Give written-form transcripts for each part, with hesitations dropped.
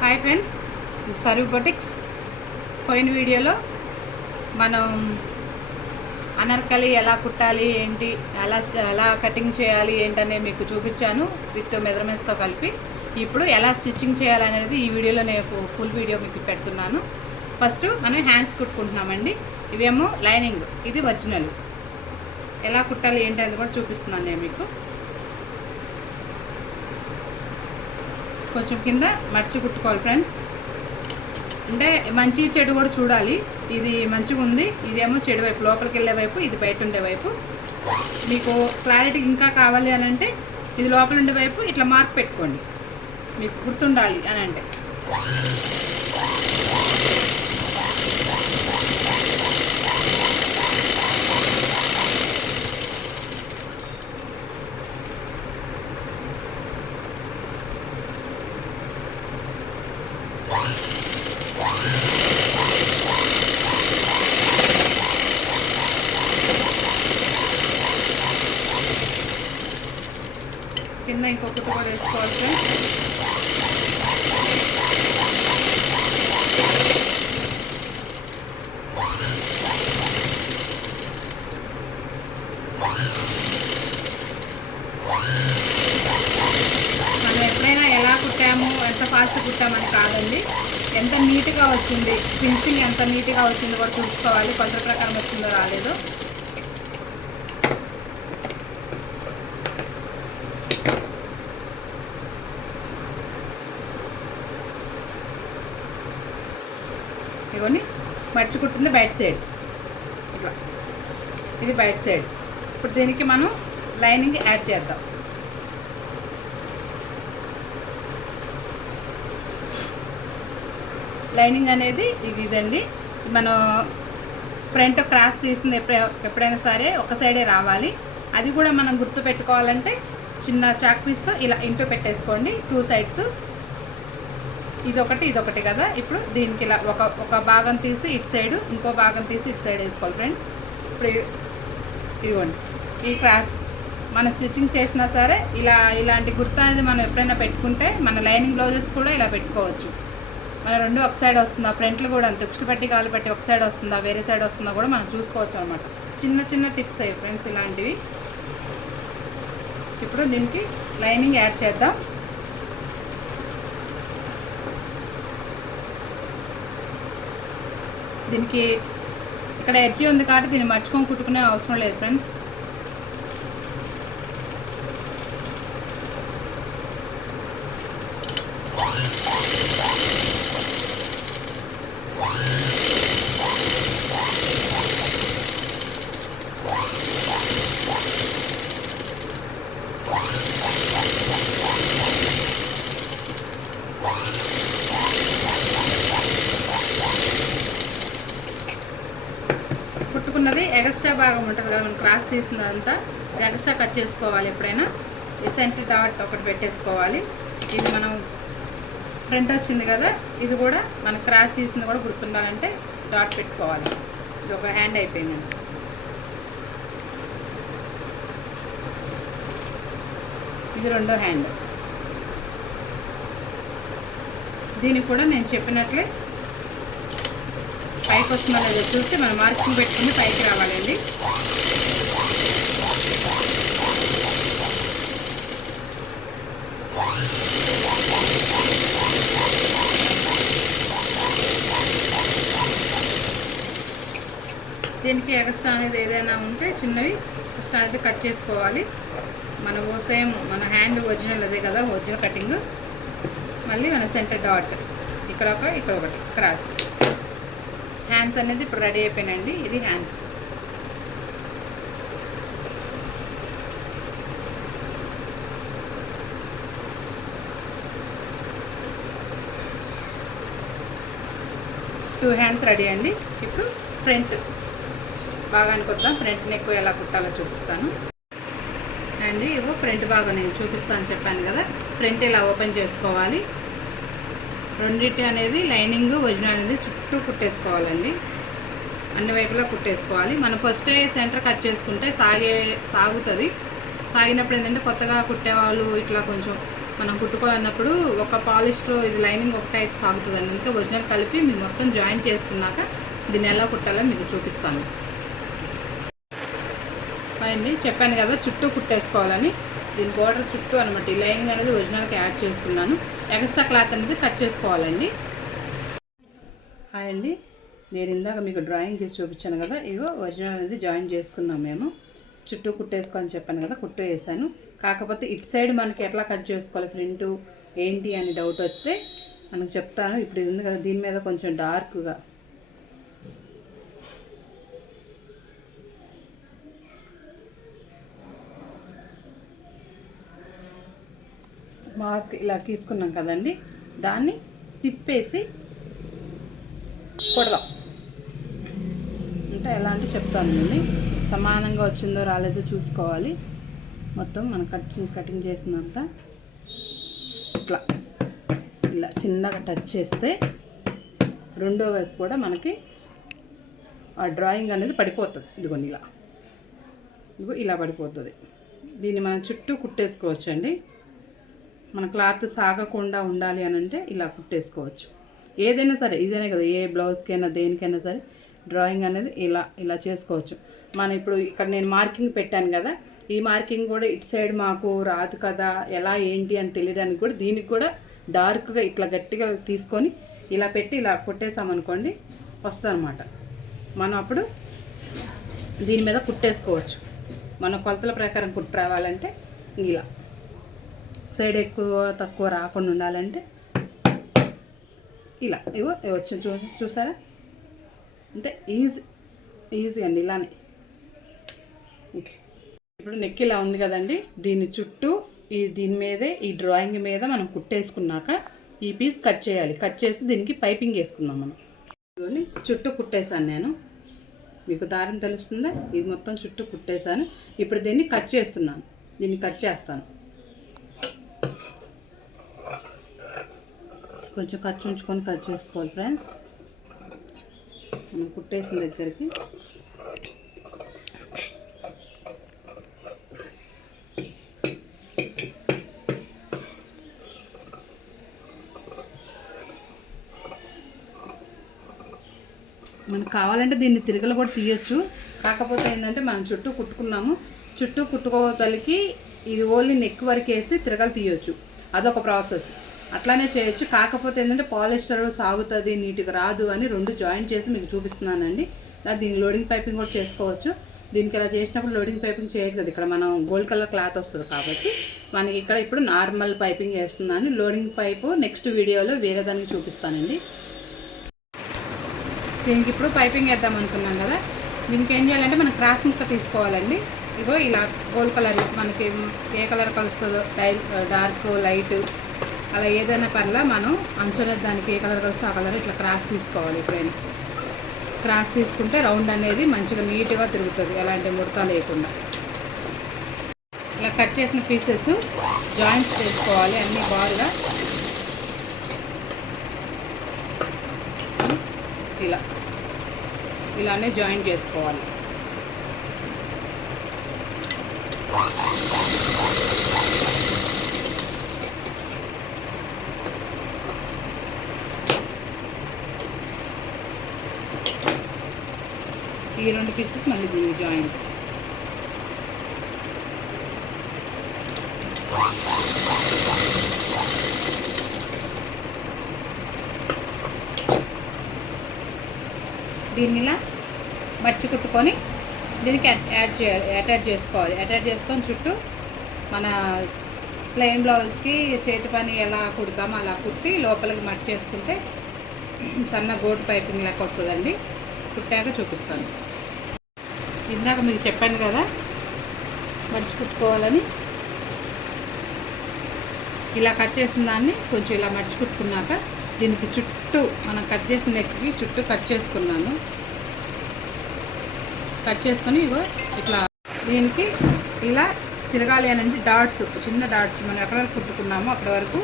Hi friends, serve boutiques. పోయిన వీడియోలో మనం అనార్కలి ఎలా కుట్టాలి ఏంటి, ఎలా కటింగ్ చేయాలి ఏంటనే మీకు చూపించాను విత్ మెజర్మెంట్స్తో కలిపి. ఇప్పుడు ఎలా స్టిచ్చింగ్ చేయాలనేది ఈ వీడియోలో నేను ఫుల్ వీడియో మీకు పెడుతున్నాను. ఫస్ట్ మనం హ్యాండ్స్ కుట్టుకుంటున్నామండి. ఇవేమో లైనింగ్, ఇది ఒరిజినల్. ఎలా కుట్టాలి ఏంటి అనేది కూడా చూపిస్తున్నాను నేను మీకు. కొంచెం కింద మడిచి కుట్టుకోవాలి ఫ్రెండ్స్. అంటే మంచి చెడు కూడా చూడాలి. ఇది మంచిగా ఉంది, ఇదేమో చెడు వైపు, లోపలికి వెళ్ళే వైపు, ఇది బయట ఉండే వైపు. మీకు క్లారిటీ ఇంకా కావాలి అని అంటే ఇది లోపల ఉండే వైపు ఇట్లా మార్క్ పెట్టుకోండి, మీకు గుర్తుండాలి అని అంటే. కింద ఇంకొకటి కూడా వేసుకోవాలి ఫ్రెండ్స్. మనం ఎప్పుడైనా ఎలా కుట్టాము, ఎంత ఫాస్ట్ కుట్టామని కాదండి, ఎంత నీట్గా వచ్చింది, ఫినిషింగ్ ఎంత నీట్గా వచ్చిందో కూడా చూసుకోవాలి. కొత్త ప్రకారం వచ్చిందో రాలేదో. ఇగోని మడిచి కుట్టింది బయట సైడ్, ఇట్లా ఇది బయట సైడ్. ఇప్పుడు దీనికి మనం లైనింగ్ యాడ్ చేద్దాం. లైనింగ్ అనేది ఇదండి. మనం ఫ్రంట్ క్రాస్ తీసింది ఎప్పుడైనా సరే ఒక సైడే రావాలి. అది కూడా మనం గుర్తు పెట్టుకోవాలంటే చిన్న చాక్ పీస్తో ఇలా ఇంటూ పెట్టేసుకోండి, 2 సైడ్స్. ఇదొకటి కదా. ఇప్పుడు దీనికి ఇలా ఒక భాగం తీసి ఇటు సైడు, ఇంకో భాగం తీసి ఇటు సైడ్ వేసుకోవాలి ఫ్రెండ్. ఇప్పుడు ఇదిగోండి, ఈ క్రాస్ మనం స్టిచ్చింగ్ చేసినా సరే ఇలాంటి గుర్తు అనేది మనం ఎప్పుడైనా పెట్టుకుంటే మన లైనింగ్ బ్లౌజెస్ కూడా ఇలా పెట్టుకోవచ్చు. మన రెండు ఒక సైడ్ వస్తుందా, ఫ్రంట్లు కూడా అంత ఉక్ష్టి పట్టి కాలు పట్టి ఒక సైడ్ వస్తుందా, వేరే సైడ్ వస్తుందా కూడా మనం చూసుకోవచ్చు అనమాట. చిన్న చిన్న టిప్స్ అయ్యి ఫ్రెండ్స్ ఇలాంటివి. ఇప్పుడు దీనికి లైనింగ్ యాడ్ చేద్దాం. దీనికి ఇక్కడ ఎడ్జి ఉంది కాబట్టి దీన్ని మర్చుకొని కుట్టుకునే అవసరం లేదు ఫ్రెండ్స్. కుట్టుకున్నది ఎక్స్ట్రా భాగం ఉంటుంది కదా, మనం క్రాస్ తీసినంతా ఎక్స్ట్రా కట్ చేసుకోవాలి. ఎప్పుడైనా ఈ సెంటర్ డాట్ ఒకటి పెట్టేసుకోవాలి. ఇది మనం ఫ్రంట్ వచ్చింది కదా, ఇది కూడా మనం క్రాస్ తీసింది కూడా గుర్తుండాలంటే డాట్ పెట్టుకోవాలి. ఇది ఒక హ్యాండ్ అయిపోయిందండి. ఇది రెండో హ్యాండ్. దీనికి కూడా నేను చెప్పినట్లే పైకి వస్తుందో లేదో చూసి మనం మార్కింగ్ పెట్టుకుని పైకి రావాలండి. దీనికి ఎక్స్ట్రా అనేది ఏదైనా ఉంటే చిన్నవి ఎక్స్ట్రా అనేది కట్ చేసుకోవాలి. సేమ్ మన హ్యాండ్ ఒరిజినల్ అదే కదా, ఒరిజినల్ కటింగ్. మళ్ళీ మన సెంటర్ డాట్ ఇక్కడ ఒకటి క్రాస్. హ్యాండ్స్ అనేది ఇప్పుడు రెడీ అయిపోయినండి. ఇది హ్యాండ్స్. టూ హ్యాండ్స్ రెడీ అండి. ఇప్పుడు ఫ్రంట్ భాగానికి వద్దాం. ఫ్రంట్ నెక్ ఎలా కుట్టాలో చూపిస్తాను అండి. ఇగో ఫ్రంట్ భాగం నేను చూపిస్తాను చెప్పాను కదా. ఫ్రంట్ ఇలా ఓపెన్ చేసుకోవాలి. రెండింటి అనేది లైనింగ్ ఒరిజినల్ అనేది చుట్టూ కుట్టేసుకోవాలండి. అన్ని వైపులా కుట్టేసుకోవాలి. మనం ఫస్ట్ సెంటర్ కట్ చేసుకుంటే సాగుతుంది. సాగినప్పుడు ఏంటంటే కొత్తగా కుట్టేవాళ్ళు ఇట్లా కొంచెం మనం కుట్టుకోవాలన్నప్పుడు ఒక పాలిస్టర్ ఇది లైనింగ్ ఒక టైప్ సాగుతుందండి. ఇంకా ఒరిజినల్ కలిపి మీరు మొత్తం జాయిన్ చేసుకున్నాక దీన్ని ఎలా కుట్టాలో మీకు చూపిస్తాను. అండి చెప్పాను కదా చుట్టూ కుట్టేసుకోవాలని. దీని బోర్డర్ చుట్టూ అనమాట ఈ లైనింగ్ అనేది ఒరిజినల్కి యాడ్ చేసుకున్నాను. ఎక్స్ట్రా క్లాత్ అనేది కట్ చేసుకోవాలండి. హాయ్ అండి, నేను ఇందాక మీకు డ్రాయింగ్ చేసి చూపించాను కదా, ఇగో ఒరిజినల్ అనేది జాయిన్ చేసుకున్నాం మేము. చుట్టూ కుట్టేసుకోని చెప్పాను కదా, కుట్టు వేసాను. కాకపోతే ఇటు సైడ్ మనకి ఎట్లా కట్ చేసుకోవాలి ఫ్రంట్ ఏంటి అని డౌట్ వస్తే మనకు చెప్తాను. ఇప్పుడు ఇది ఉంది కదా, దీని మీద కొంచెం డార్క్గా మార్క్ ఇలా తీసుకున్నాం కదండి, దాన్ని తిప్పేసి కొడదాం. అంటే ఎలా అంటే చెప్తాను అండి, సమానంగా వచ్చిందో రాలేదో చూసుకోవాలి. మొత్తం మనం కటింగ్ చేసినంత ఇట్లా ఇలా చిన్నగా టచ్ చేస్తే రెండో వైపు కూడా మనకి ఆ డ్రాయింగ్ అనేది పడిపోతుంది. ఇదిగోండి ఇలా పడిపోతుంది. దీన్ని మనం చుట్టూ కుట్టేసుకోవచ్చండి. మన క్లాత్ సాగకుండా ఉండాలి అని అంటే ఇలా కుట్టేసుకోవచ్చు. ఏదైనా సరే, ఇదేనే కదా, ఏ బ్లౌజ్కైనా దేనికైనా సరే డ్రాయింగ్ అనేది ఇలా చేసుకోవచ్చు. మనం ఇప్పుడు ఇక్కడ నేను మార్కింగ్ పెట్టాను కదా, ఈ మార్కింగ్ కూడా ఇటు సైడ్ మాకు రాదు కదా, ఎలా ఏంటి అని తెలియడానికి కూడా దీనికి కూడా డార్క్గా ఇట్లా గట్టిగా తీసుకొని ఇలా పెట్టి ఇలా కొట్టేసామనుకోండి వస్తుంది అనమాట. మనం అప్పుడు దీని మీద కుట్టేసుకోవచ్చు. మన కొలతల ప్రకారం కుట్టు రావాలంటే ఇలా సైడ్ ఎక్కువ తక్కువ రాకుండా ఉండాలంటే ఇలా ఇగో వచ్చి చూసారా, అంతే ఈజీ అండి, ఇలానే. ఓకే, ఇప్పుడు నెక్ ఇలా ఉంది కదండి, దీని చుట్టూ దీని మీదే ఈ డ్రాయింగ్ మీద మనం కుట్టేసుకున్నాక ఈ పీస్ కట్ చేయాలి. కట్ చేసి దీనికి పైపింగ్ వేసుకుందాం మనం. ఇదిగోండి చుట్టూ కుట్టేశాను నేను, మీకు దారం తెలుస్తుందా, ఇది మొత్తం చుట్టూ కుట్టేశాను. ఇప్పుడు దీన్ని కట్ చేస్తున్నాను, దీన్ని కట్ చేస్తాను. కొంచెం ఖర్చు ఉంచుకొని కట్ చేసుకోవాలి ఫ్రెండ్స్. మనం కుట్టేసిన దగ్గరికి మనకు కావాలంటే దీన్ని తిరగలు కూడా తీయచ్చు. కాకపోతే ఏంటంటే మనం చుట్టూ కుట్టుకున్నాము, చుట్టూ కుట్టుకోవతలకి ఇది ఓన్లీ నెక్ వరకు వేసి తిరగలు తీయచ్చు, అదొక ప్రాసెస్. అట్లానే చేయొచ్చు. కాకపోతే ఏంటంటే పాలిస్టర్ సాగుతుంది, నీట్గా రాదు అని రెండు జాయింట్ చేసి మీకు చూపిస్తున్నానండి. దీనికి లోడింగ్ పైపింగ్ కూడా చేసుకోవచ్చు. దీనికి ఇలా చేసినప్పుడు లోడింగ్ పైపింగ్ చేయట్లేదు, ఇక్కడ మనం గోల్డ్ కలర్ క్లాత్ వస్తుంది కాబట్టి మనకి ఇక్కడ ఇప్పుడు నార్మల్ పైపింగ్ వేస్తున్నాను. లోడింగ్ పైపు నెక్స్ట్ వీడియోలో వేరే దానికి చూపిస్తానండి. దీనికి ఇప్పుడు పైపింగ్ వేద్దాం అనుకున్నాం కదా, దీనికి ఏం చేయాలంటే మనం క్రాస్ ముక్క తీసుకోవాలండి. ఇగో ఇలా గోల్డ్ కలర్ మనకి ఏ కలర్ కలుస్తుందో, డార్క్ లైట్ అలా ఏదైనా పర్లా మనం అంచున దానికి ఏ కలర్ కలుస్తుందో ఆ కలర్ ఇట్లా క్రాస్ తీసుకోవాలి. ఎప్పుడైనా క్రాస్ తీసుకుంటే రౌండ్ అనేది మంచిగా నీట్గా తిరుగుతుంది, ఎలాంటి ముడత లేకుండా. ఇలా కట్ చేసిన పీసెస్ జాయింట్స్ చేసుకోవాలి అన్నీ బాగా. ఇలానే జాయింట్ చేసుకోవాలి. ఈ రెండు పీసెస్ మళ్ళీ దీనికి జాయింట్. దీన్ని ఇలా మర్చి కుట్టుకొని దీనికి అటాచ్ చేసుకోవాలి. అటాచ్ చేసుకొని చుట్టూ మన ప్లెయిన్ బ్లౌజ్కి చేతి పని ఎలా కుడతామో అలా కుట్టి లోపలికి మర్చి చేసుకుంటే సన్న గోటు పైపింగ్ లెక్క వస్తుందండి. కుట్టాక చూపిస్తాను. ఇందాక మీకు చెప్పాను కదా మర్చి కుట్టుకోవాలని. ఇలా కట్ చేసిన దాన్ని కొంచెం ఇలా మర్చి కుట్టుకున్నాక దీనికి చుట్టూ మనం కట్ చేసిన నెక్కి చుట్టూ కట్ చేసుకున్నాను. కట్ చేసుకొని ఇగో ఇట్లా దీనికి ఇలా తిరగాలి అని అంటే డాట్స్, చిన్న డాట్స్ మనం ఎక్కడ వరకు కుట్టుకున్నామో అక్కడ వరకు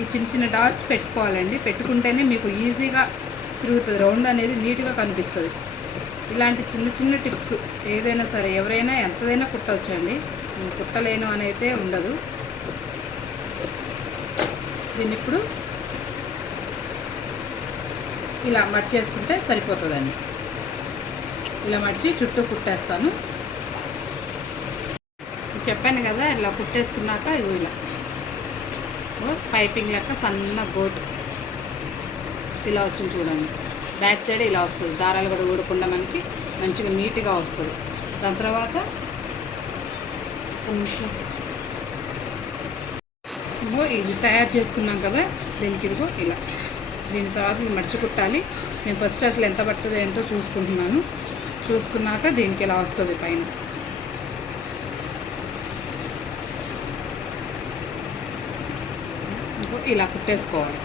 ఈ చిన్న చిన్న డాట్స్ పెట్టుకోవాలండి. పెట్టుకుంటేనే మీకు ఈజీగా తిరుగుతుంది, రౌండ్ అనేది నీట్గా కనిపిస్తుంది. ఇలాంటి చిన్న చిన్న టిప్స్ ఏదైనా సరే ఎవరైనా ఎంతదైనా కుట్టవచ్చండి, కుట్టలేను అని అయితే ఉండదు. దీన్ని ఇప్పుడు ఇలా మర్చి చేసుకుంటే సరిపోతుందండి. ఇలా మర్చి చుట్టూ కుట్టేస్తాను. చెప్పాను కదా, ఇలా కుట్టేసుకున్నాక ఇవి ఇలా పైపింగ్ లెక్క సన్న గోటు ఇలా వచ్చింది చూడండి. బ్యాక్ సైడ్ ఇలా వస్తుంది, దారాలు కూడా ఊడకుండా మనకి మంచిగా నీట్గా వస్తుంది. దాని తర్వాత ఇదిగో ఇది తయారు చేసుకున్నాం కదా, దీనికి ఇదిగో ఇలా దీని తర్వాత ఇది మడిచి కుట్టాలి. నేను ఫస్ట్ అసలు ఎంత పడుతుందో ఏంటో చూసుకుంటున్నాను. చూసుకున్నాక దీనికి ఇలా వస్తుంది పైన. ఇంకో ఇలా కుట్టేసుకోవాలి.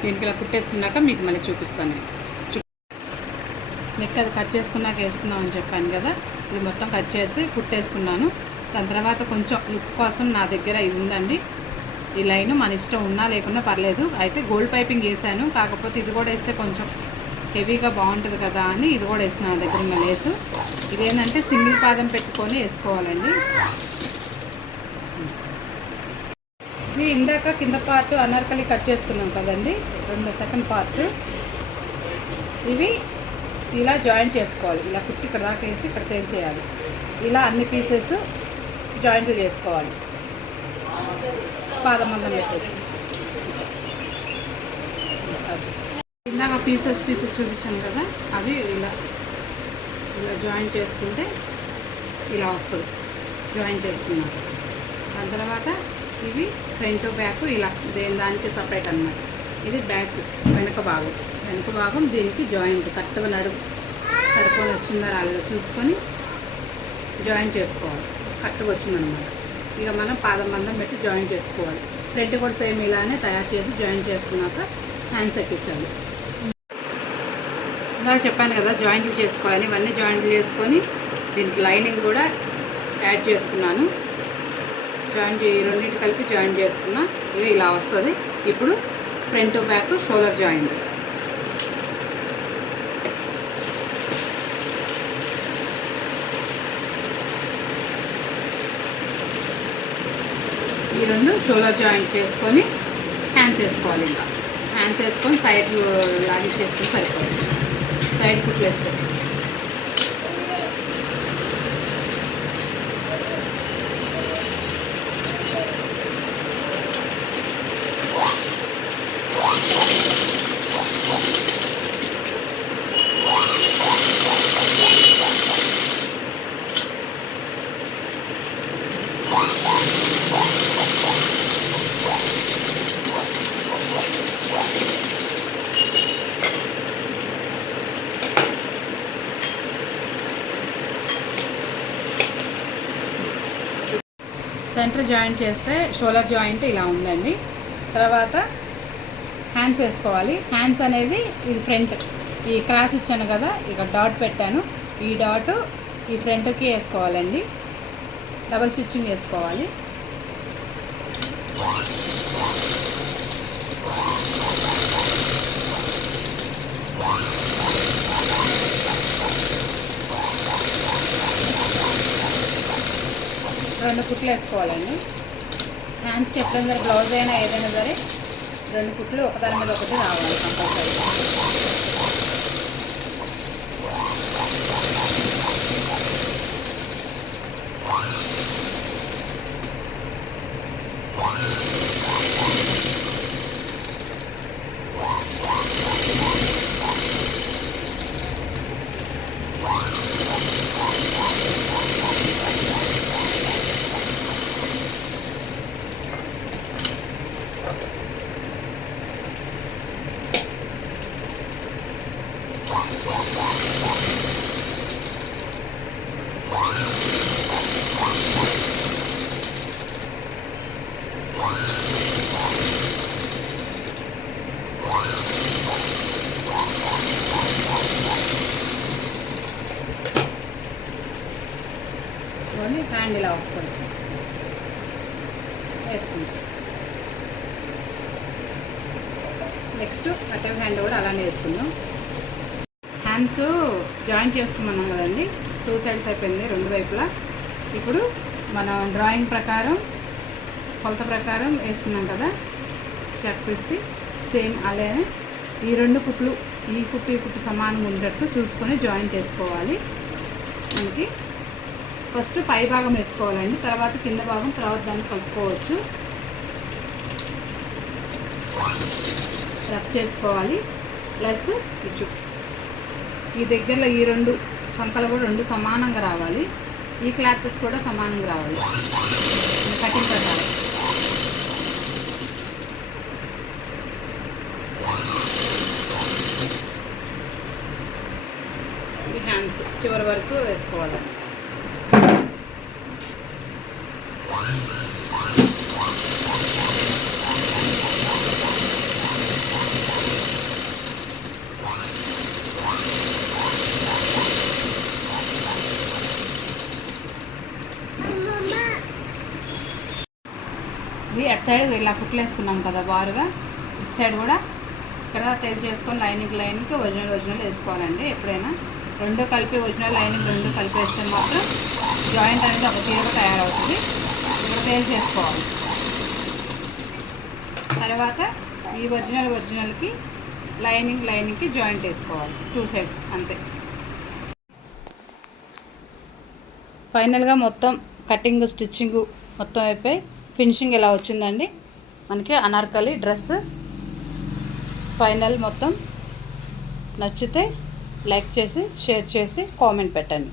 దీనికి ఇలా కుట్టేసుకున్నాక మీకు మళ్ళీ చూపిస్తాను. నెక్ అది కట్ చేసుకున్నాక వేసుకుందామని చెప్పాను కదా, ఇది మొత్తం కట్ చేసి కుట్టేసుకున్నాను. దాని తర్వాత కొంచెం లుక్ కోసం నా దగ్గర ఇది ఉందండి, ఈ లైన్ మన ఇష్టం ఉన్నా లేకున్నా పర్లేదు. అయితే గోల్డ్ పైపింగ్ వేసాను, కాకపోతే ఇది కూడా వేస్తే కొంచెం హెవీగా బాగుంటుంది కదా అని ఇది కూడా వేసిన నా దగ్గర ఉన్న లేసు. ఇదేంటంటే సింగిల్ పాదం పెట్టుకొని వేసుకోవాలండి. ఇది ఇందాక కింద పార్ట్ అనార్కలి కట్ చేసుకున్నాం కదండి, సెకండ్ పార్ట్ ఇవి ఇలా జాయింట్ చేసుకోవాలి. ఇలా కుట్టి ఇక్కడ దాకా వేసి ఇక్కడ తేల్చేయాలి. ఇలా అన్ని పీసెస్ జాయింట్లు చేసుకోవాలి. పాదం మందం పెట్టేసి ఇందాక పీసెస్ చూపించాను కదా, అవి ఇలా ఇలా జాయింట్ చేసుకుంటే ఇలా వస్తుంది. జాయింట్ చేసుకున్నాక దాని తర్వాత ఇవి ఫ్రంట్ బ్యాక్ ఇలా దానికి సపరేట్ అన్నమాట. ఇది బ్యాక్ వెనక భాగం దీనికి జాయింట్ కరెక్ట్గా నడుము సరిపోని వచ్చిందా రాలేదో చూసుకొని జాయింట్ చేసుకోవాలి. కరెక్ట్గా వచ్చిందనమాట. ఇక మనం పాదం బంధం పెట్టి జాయింట్ చేసుకోవాలి. ఫ్రంట్ కూడా సేమ్ ఇలానే తయారు చేసి జాయింట్ చేసుకున్నాక హ్యాండ్స్ ఎక్కించాలి. ఇందాక చెప్పాను కదా జాయింట్లు చేసుకోవాలి. ఇవన్నీ జాయింట్లు చేసుకొని దీనికి లైనింగ్ కూడా యాడ్ చేసుకున్నాను. జాయింట్ ఈ రెండింటి కలిపి జాయింట్ చేసుకున్నా. ఇవి ఇలా వస్తుంది. ఇప్పుడు ఫ్రంట్ బ్యాక్ షోల్డర్ జాయింట్. ఈ రెండు షోల్డర్ జాయింట్ చేసుకొని హ్యాండ్స్ వేసుకోవాలి. ఇంకా హ్యాండ్స్ వేసుకొని సైడ్ లాగిష్ చేసుకొని సరిపోతుంది. సైడ్ కుట్లు వేస్తే సెంటర్ జాయింట్ చేస్తే షోల్డర్ జాయింట్ ఇలా ఉందండి. తర్వాత హ్యాండ్స్ వేసుకోవాలి. హ్యాండ్స్ అనేది ఇది ఫ్రంట్ ఈ క్రాస్ ఇచ్చాను కదా, ఇక డాట్ పెట్టాను. ఈ డాట్ ఈ ఫ్రంట్కి వేసుకోవాలండి. డబల్ స్టిచ్చింగ్ వేసుకోవాలి. రెండు కుట్లు వేసుకోవాలండి. హ్యాండ్స్కి ఎప్పుడైనా సరే బ్లౌజ్ అయినా ఏదైనా సరే రెండు కుట్లు ఒకదాని మీద ఒకటి రావాలి కంపల్సరీ. హ్యాండ్ ఇలా వస్తుంది వేసుకుంటాం. నెక్స్ట్ అటెంప్ హ్యాండ్ కూడా అలానే వేసుకుందాం. హ్యాండ్స్ జాయింట్ చేసుకున్నాం కదండి, 2 సైడ్స్ అయిపోయింది రెండు వైపులా. ఇప్పుడు మనం డ్రాయింగ్ ప్రకారం కొలత ప్రకారం వేసుకున్నాం కదా, కట్ పెట్టి సేమ్ అలానే ఈ రెండు కుట్లు ఈ కుట్టు సమానంగా ఉండేటట్టు చూసుకొని జాయింట్ వేసుకోవాలి. మనకి ఫస్ట్ పై భాగం వేసుకోవాలండి, తర్వాత కింద భాగం, తర్వాత దాన్ని కలుపుకోవచ్చు. రబ్ చేసుకోవాలి. ప్లస్ ఈ దగ్గరలో ఈ రెండు సంకలు కూడా రెండు సమానంగా రావాలి. ఈ క్లాత్స్ కూడా సమానంగా రావాలి కటింగ్ ప్రకారం. ఈ హ్యాండ్స్ చివరి వరకు వేసుకోవాలి. ఇవి అటు సైడ్ ఇలా కుట్లు వేసుకున్నాం కదా బారుగా, ఇటు సైడ్ కూడా ఇక్కడ తెలి చేసుకొని లైనింగ్కి ఒరిజినల్ వేసుకోవాలండి. ఎప్పుడైనా రెండు కలిపి ఒరిజినల్ లైనింగ్ రెండు కలిపి వేస్తే మాత్రం జాయింట్ అనేది ఒక తీరుగా తయారవుతుంది. ఇక్కడ తేలి చేసుకోవాలి. తర్వాత ఈ ఒరిజినల్కి లైనింగ్కి జాయింట్ వేసుకోవాలి 2 సైడ్స్ అంతే. ఫైనల్గా మొత్తం కటింగ్ స్టిచ్చింగ్ మొత్తం అయిపోయి ఫినిషింగ్ ఎలా వచ్చిందండి మనకి అనార్కలి డ్రెస్. ఫైనల్ మొత్తం నచ్చితే లైక్ చేసి షేర్ చేసి కామెంట్ పెట్టండి.